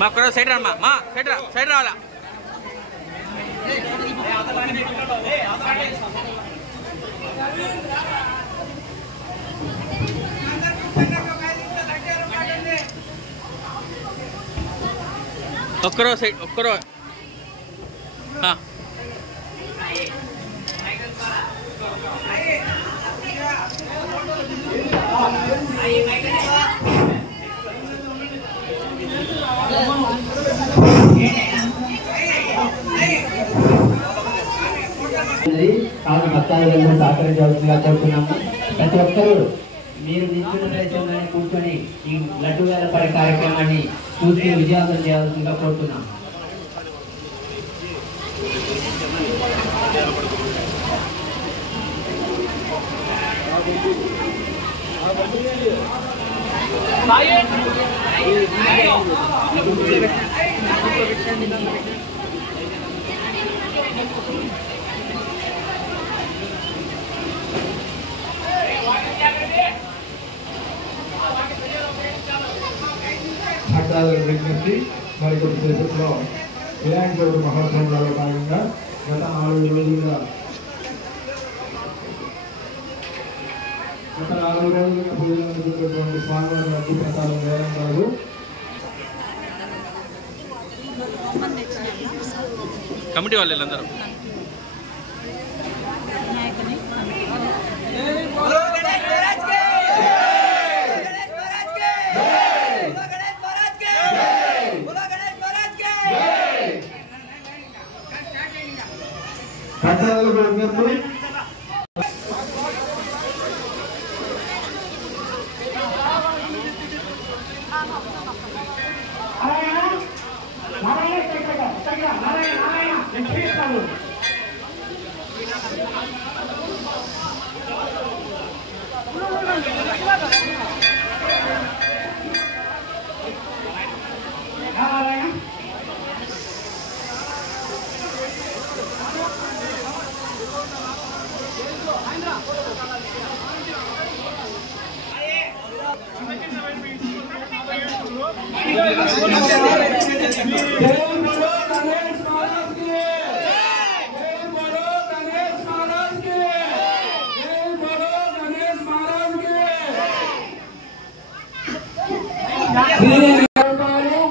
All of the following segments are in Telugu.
మా కూడా సైడ్ రామ్మా మా సైడ్ రావాలా ఒక్కరో సైడ్ ఒక్కరో భక్తాదులను సహకరించవలసిందిగా కోరుతున్నాము. ప్రతి ఒక్కరూ మీరు నిల్చున్న ప్రదేశంలోనే కూర్చొని ఈ లడ్డు వేలపడే కార్యక్రమాన్ని చూసి విజయవంతం చేయాల్సిందిగా కోరుతున్నాము. భక్తాదుల విజ్ఞప్తి మరికొద్ది సేపట్లో వినాయక చవితి మహోత్సవంలో భాగంగా గత 4 రోజులుగా పూజలు అందుతున్నటువంటి స్వామివారి లడ్డు ప్రసాదం వేయడం కాదు. కమిటీ వాళ్ళందరూ భక్తాదులకు విజ్ఞప్తి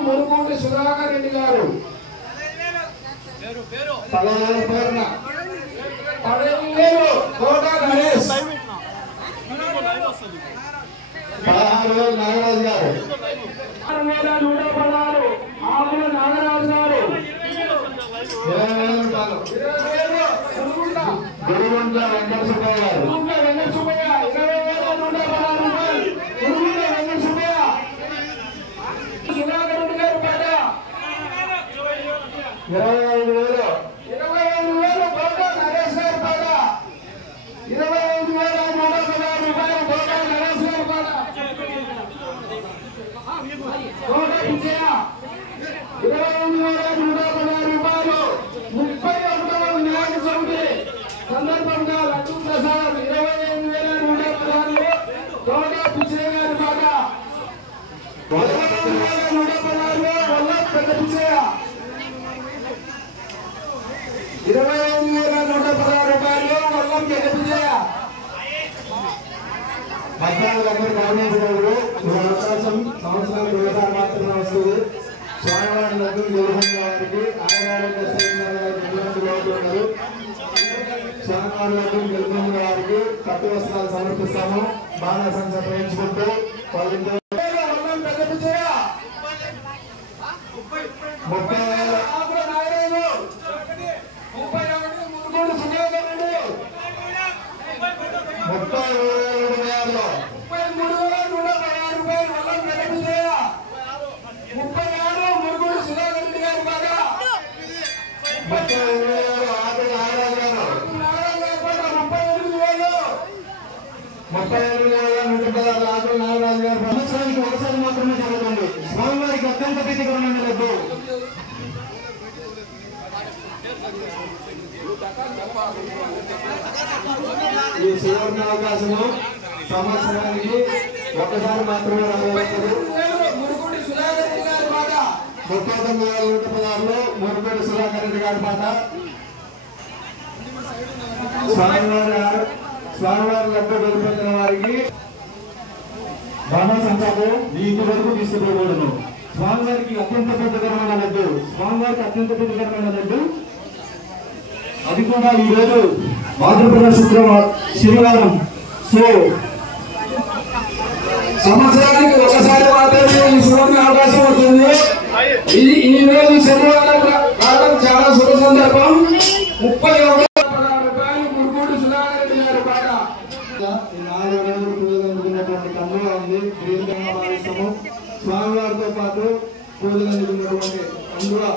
మురుగుంటి సుధాకర్ రెడ్డి గారు 16,000 కోట గణేష్ 16,000 నాగరాజు గారు 116 ఆవుల నాగరాజు గారు 20,000 గురుగుంట వెంకట సుబ్బయ్య గారు 25,000 కోట నరేష్ గారి పాట 25,116 రూపాయలు కోట నరేష్ గారి పాట కోట విజయ 25,116 రూపాయలు 31వ వినాయక చవితి సందర్భంగా లడ్డు ప్రసాదం 25,116 కోట విజయ గారి పాట 25,116 వల్ల పెద్ద విజయ 25,116 రూపాయలు వల్లం విజయ. భక్తులందరూ గమనించగలరు. ఈ అవకాశం సంవత్సరానికి ఒకసారి మాత్రమే వస్తుంది. స్వామివారి లడ్డు నిర్వహణ వారికి ఆరోగ్య ఉన్నారు. స్వామివారి లడ్డు నిర్వహణ వారికి పట్టు వస్త్రాలు సమర్పిస్తాము. బాణాసంచ ప్రయోగించుకుంటూ వాళ్ళ 35,116 నాగరాజు గారు సంవత్సరానికి ఒకసారి మాత్రమే జరుగుతుంది. స్వామివారికి అత్యంత ప్రీతికరమైన లడ్డు ఈ సువర్ణ అవకాశము సంవత్సరానికి ఒకసారి మాత్రమే రాబోతుంది. 39,116లో మురుగోడి సుధాకర్ రెడ్డి గారి పాట స్వామివారి లడ్డు గెలిపొందిన వారికి బాణసంచాలు ఇంటి వరకు తీసుకుపోకూడదు. స్వామివారికి అత్యంత ప్రీతికరమైన లడ్డు, స్వామివారికి అత్యంత ప్రీతికరమైన లడ్డు, అది కూడా ఈ రోజు భాద్రపద శనివారం. సో సంవత్సరానికి ఒకసారి మాత్రమే ఈ సువర్ణ అవకాశం వస్తుంది. ఈ రోజు శనివారం కావడం చాలా శుభ సందర్భం. 31,16 రూపాయలు మురుగోడి సుధాకర్ రెడ్డి గారి పాట. ఈ 4 రోజులు పూజలు అందుకున్నటువంటి కండువా ఉంది, ప్రియతంగా భావిస్తాము. స్వామివారితో పాటు పూజలు అందుకున్నటువంటి కండువా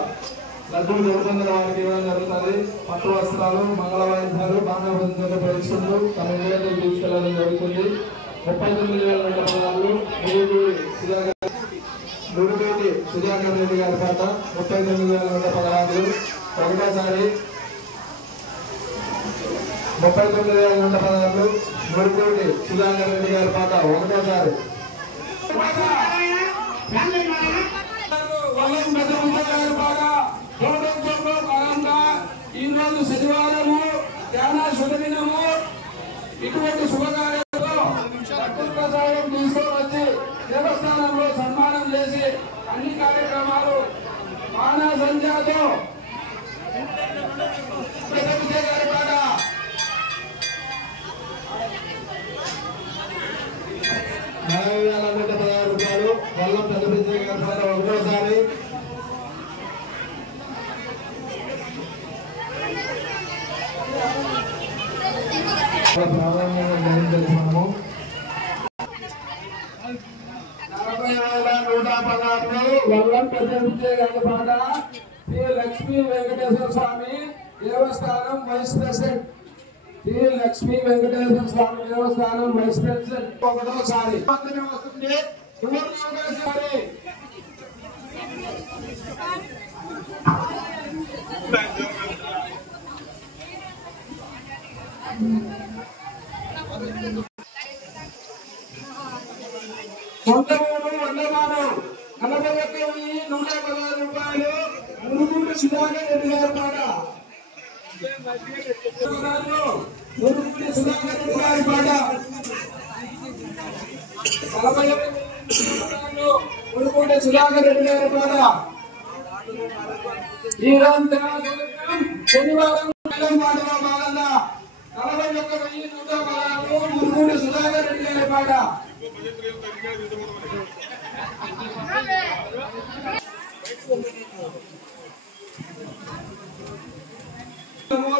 లడ్డూ గెలుపొందిన వారికి ఇవ్వడం జరుగుతుంది. పట్టు వస్త్రాలు, మంగళ వాయిద్యాలు, బాణాబంధంతో ప్రవేశిస్తూ తమ ఇళ్లకు తీసుకెళ్లడం జరుగుతుంది. 39,116 మురుగోడి సుధాకర్ రెడ్డి గారి పాట 39,116 ఒకటోసారి. 39,116 మురుగోడి సుధాకర్ రెడ్డి గారి పాట ఒకటోసారి. ఈ రోజు శనివారము ధ్యాన శుభదినము. ఇటువంటి శుభకార్యంలో ప్రసాదం తీసుకొని వచ్చి దేవస్థానంలో సన్మానం చేసి అన్ని కార్యక్రమాలు బాణా సంధ్యాతో గారి పాట 40,116 రూపాయలు. వల్లం పెద్ద గారి పాట ఒకటోసారి. ప్రాధాన్యంగా గ్రహించాము. 40,116 వల్లం పెద్ద గారి పాట. శ్రీ లక్ష్మీ వెంకటేశ్వర స్వామి దేవస్థానం వైస్ ప్రెసిడెంట్. శ్రీ లక్ష్మీ వెంకటేశ్వర స్వామి దేవస్థానం వైస్ ప్రెసిడెంట్ ఒకటోసారి మాత్రమే వస్తుంది. సొంతమూరు వందమానం 41,116 రూపాయలు మురుగోడి సుధాకర్ రెడ్డి గారి పాట. మురుగోడి సుధాకర్ రెడ్డి గారి పాట 40,116 మురుగోడి సుధాకర్ రెడ్డి గారి పాట. ఈ రోజు శనివారం పాటలో భాగంగా 41,116 మురుగోడి సుధాకర్ రెడ్డి గారి పాట.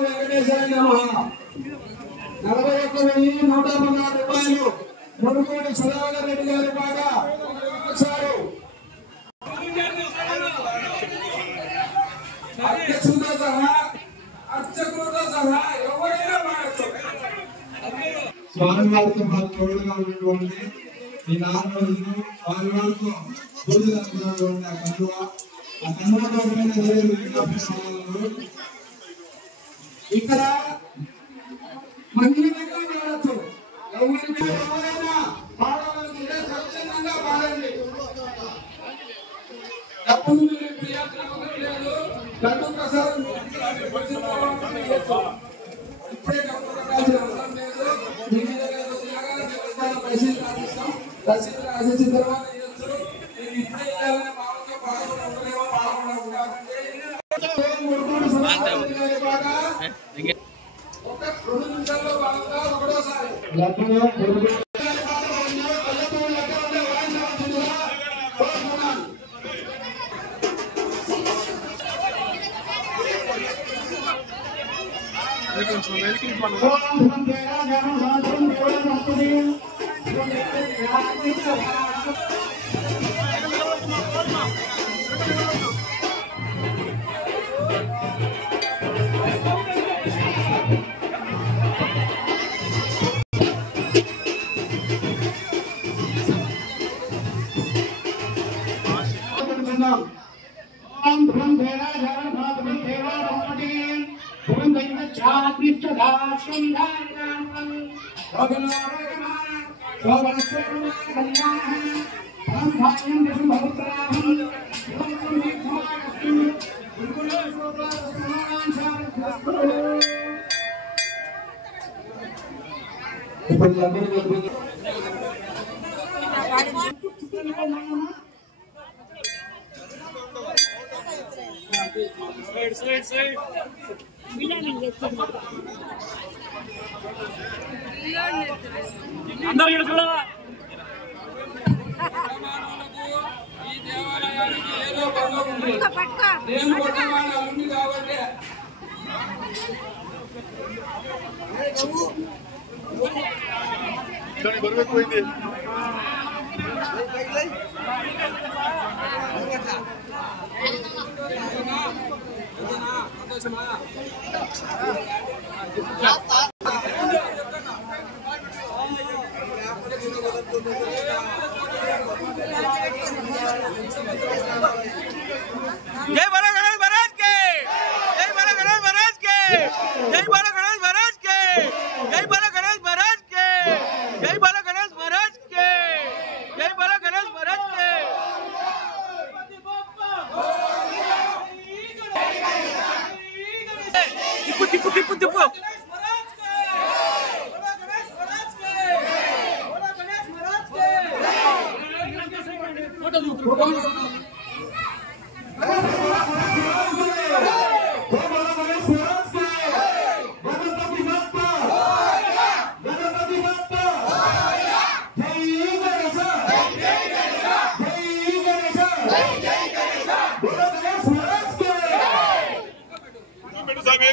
వెంకటేశ్వర నమః 41,116 రూపాయలు మురుగోడి సుధాకర్ రెడ్డి గారి పాట. స్వామివారితో మాకు తోడుగా ఉన్నటువంటి ఈ 4 రోజులు స్వామివారితో పూజలు అందుకున్నటువంటి ఆ కండువా ఇక్కడ మంత్రి వాడచ్చు. ఎవరైనా పాడాలంటే స్వచ్ఛందంగా పాడండి. డబ్బులు మీరు ప్రియాత్రం లేదు. డబ్బు ప్రసారం ఇప్పుడే డబ్బు కట్టాల్సిన అవసరం లేదు. మీ దగ్గర రసీదు రాసిస్తాం. రసీదు రాసేసిన తర్వాత ఇప్పుడే ఇవ్వాలనే భావంతో పాల్గొనలేమో పాల్గొనకూడదంటే 2 నిమిషాల్లో భాగంగా ఒకటోసారి కోరుతున్నాం. ఓం ధ్రువం దేవాజాన భావం దేవారమణి ఓం దైవచాత్మిష్టదాశం దానం భగవాన్ శోభనస్వరూప కళ్యాణం బ్రహ్మాయం విష్ణుభక్తాహం ఓం మేఘమానస్సు గురుకుల శోభాసనాం శాంతిస్తు. ఇప్పుడు అందరూ ఈ దేవాలయానికి ఏదో బంధం ఉంది. దేవుని కొట్టమాన ఉంది కాబట్టి బరువెక్కువైంది. जय बाला गणेश महाराज के, जय बाला गणेश महाराज के, जय बाला गणेश महाराज के, जय बाला गणेश महाराज के, जय बाला गणेश महाराज के, जय बाला गणेश महाराज के. तिप्पू तिप्पू तिप्पू तिप्पू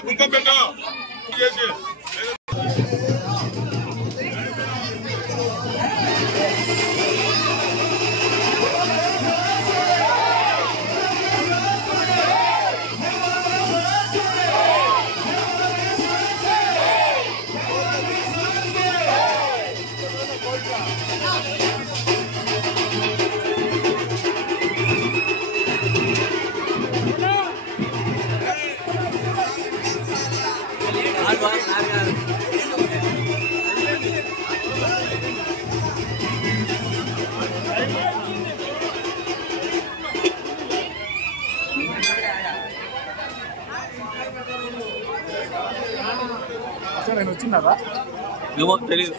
కుంకం పెట్టు చేసి నేను వచ్చిందా ఏమో తెలీదు.